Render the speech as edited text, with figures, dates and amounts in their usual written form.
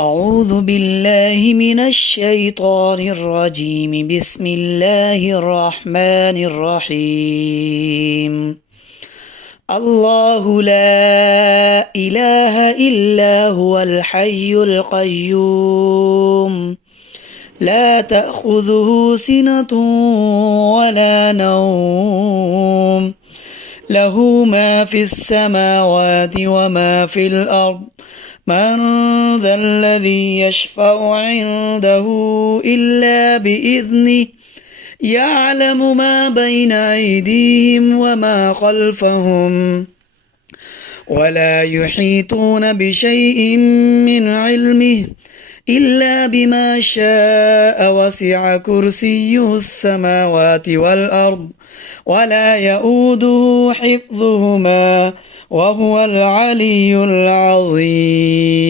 أعوذ بالله من الشيطان الرجيم. بسم الله الرحمن الرحيم. الله لا إله إلا هو الحي القيوم لا تأخذه سنة ولا نوم له ما في السماوات وما في الأرض من ذا الذي يشفع عنده إلا بإذنه يعلم ما بين أيديهم وما خلفهم ولا يحيطون بشيء من علمه إلا بما شاء وسع كرسيه السماوات والأرض ولا يؤوده حفظهما وهو العلي العظيم.